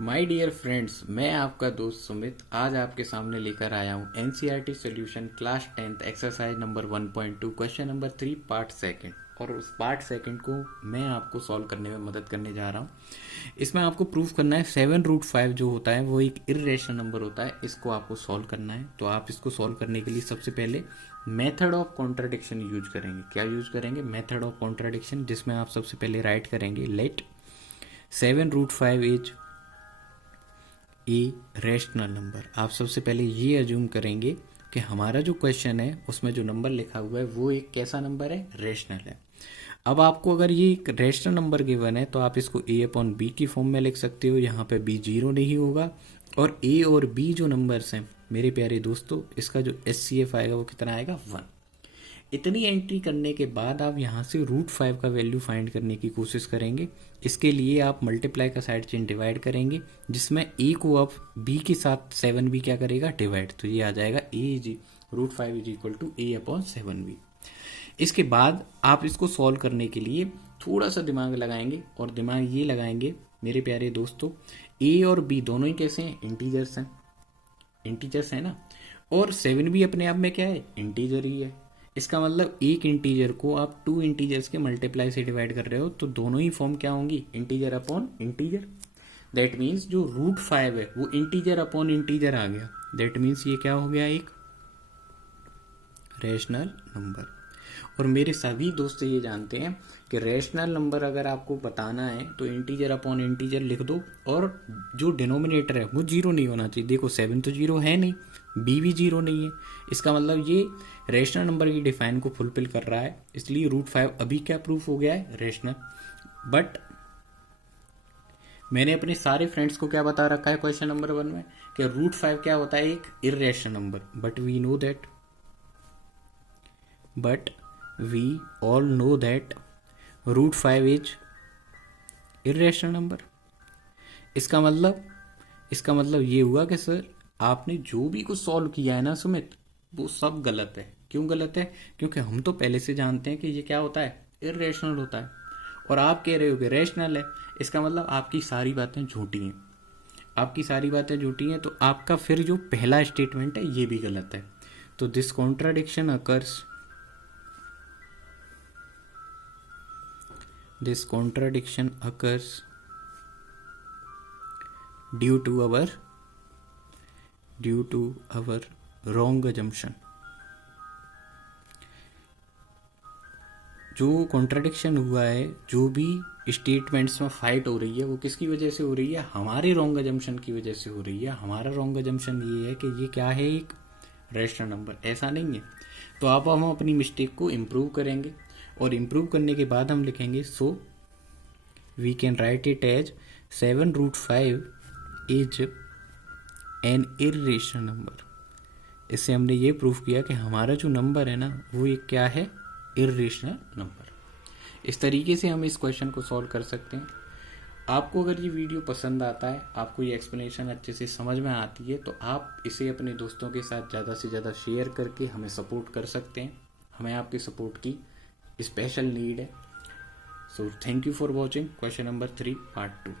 My dear friends, मैं आपका दोस्त सुमित आज आपके सामने लेकर आया हूँ NCERT solution class 10th exercise number 1.2 question number 3 part second. और उस पार्ट सेकंड को मैं आपको सॉल्व करने में मदद करने जा रहा हूँ। इसमें आपको प्रूफ करना है 7√5 जो होता है वो एक इर्रेशनल नंबर होता है। इसको आपको सॉल्व करना है। तो आप इसको सॉल्व करने के लिए सबसे पहले मेथड ऑफ कॉन्ट्राडिक्शन यूज करेंगे। क्या यूज करेंगे? मेथड ऑफ कॉन्ट्राडिक्शन, जिसमें आप सबसे पहले राइट करेंगे let 7√5 is a rational number. आप सबसे पहले ये अज्यूम करेंगे कि हमारा जो क्वेश्चन है उसमें जो नंबर लिखा हुआ है वो एक कैसा नंबर है? रेशनल है। अब आपको अगर ये एक रेशनल नंबर गिवन है तो आप इसको a अपॉन बी की फॉर्म में लिख सकते हो। यहाँ पे b जीरो नहीं होगा और a और b जो नंबर्स हैं मेरे प्यारे दोस्तों, इसका जो SCF आएगा वो कितना आएगा? 1। इतनी एंट्री करने के बाद आप यहाँ से √5 का वैल्यू फाइंड करने की कोशिश करेंगे। इसके लिए आप मल्टीप्लाई का साइड चेन डिवाइड करेंगे, जिसमें a को आप b के साथ 7b क्या करेगा? डिवाइड। तो ये आ जाएगा √5 is equal to a upon 7b। इसके बाद आप इसको सॉल्व करने के लिए थोड़ा सा दिमाग लगाएंगे, और दिमाग ये लगाएंगे मेरे प्यारे दोस्तों, a और b दोनों ही कैसे हैं? इंटीजर्स हैं। इंटीजर्स है ना। और 7b अपने आप में क्या है? इंटीजर ही है। इसका मतलब एक इंटीजर को आप 2 इंटीजर्स के मल्टीप्लाई से डिवाइड कर रहे हो तो दोनों ही फॉर्म क्या होंगी? Integer upon integer. That means जो √5 है वो इंटीजर अपॉन इंटीजर आ गया। दैट मीन्स ये क्या हो गया? एक रेशनल नंबर। और मेरे सभी दोस्त ये जानते हैं कि रेशनल नंबर अगर आपको बताना है तो इंटीजर अपॉन इंटीजर लिख दो, और जो डिनोमिनेटर है वो जीरो नहीं होना चाहिए। देखो 7 तो जीरो है नहीं, b भी जीरो नहीं है। इसका मतलब ये रेशनल नंबर की डिफाइन को फुलफिल कर रहा है, इसलिए √5 अभी क्या प्रूफ हो गया है? रेशनल। बट मैंने अपने सारे फ्रेंड्स को क्या बता रखा है क्वेश्चन नंबर 1 में कि √5 क्या होता है? एक irrational number. But we all know that √5 is irrational number. इसका मतलब ये हुआ कि सर आपने जो भी कुछ सॉल्व किया है ना सुमित, वो सब गलत है। क्यों गलत है? क्योंकि हम तो पहले से जानते हैं कि ये क्या होता है? इर्रेशनल होता है। और आप कह रहे हो कि रेशनल है। इसका मतलब आपकी सारी बातें झूठी हैं। आपकी सारी बातें झूठी हैं तो आपका फिर जो पहला स्टेटमेंट है ये भी गलत है। तो this contradiction occurs due to our wrong assumption। जो कॉन्ट्राडिक्शन हुआ है, जो भी स्टेटमेंट्स में फाइट हो रही है, वो किसकी वजह से हो रही है? हमारे रॉन्ग अजम्पशन की वजह से हो रही है। हमारा रॉन्ग अजम्पशन ये है कि ये क्या है? एक रेशनल नंबर। ऐसा नहीं है। तो आप हम अपनी मिस्टेक को इम्प्रूव करेंगे, और इम्प्रूव करने के बाद हम लिखेंगे so we can write it as 7√5 is an irrational number. इससे हमने ये प्रूफ किया कि हमारा जो नंबर है ना वो एक क्या है? Irrational number. इस तरीके से हम इस क्वेश्चन को सॉल्व कर सकते हैं। आपको अगर ये वीडियो पसंद आता है, आपको ये एक्सप्लेनेशन अच्छे से समझ में आती है, तो आप इसे अपने दोस्तों के साथ ज़्यादा से ज़्यादा शेयर करके हमें सपोर्ट कर सकते हैं। हमें आपके सपोर्ट की स्पेशल नीड है। So thank you for watching question number 3 part 2।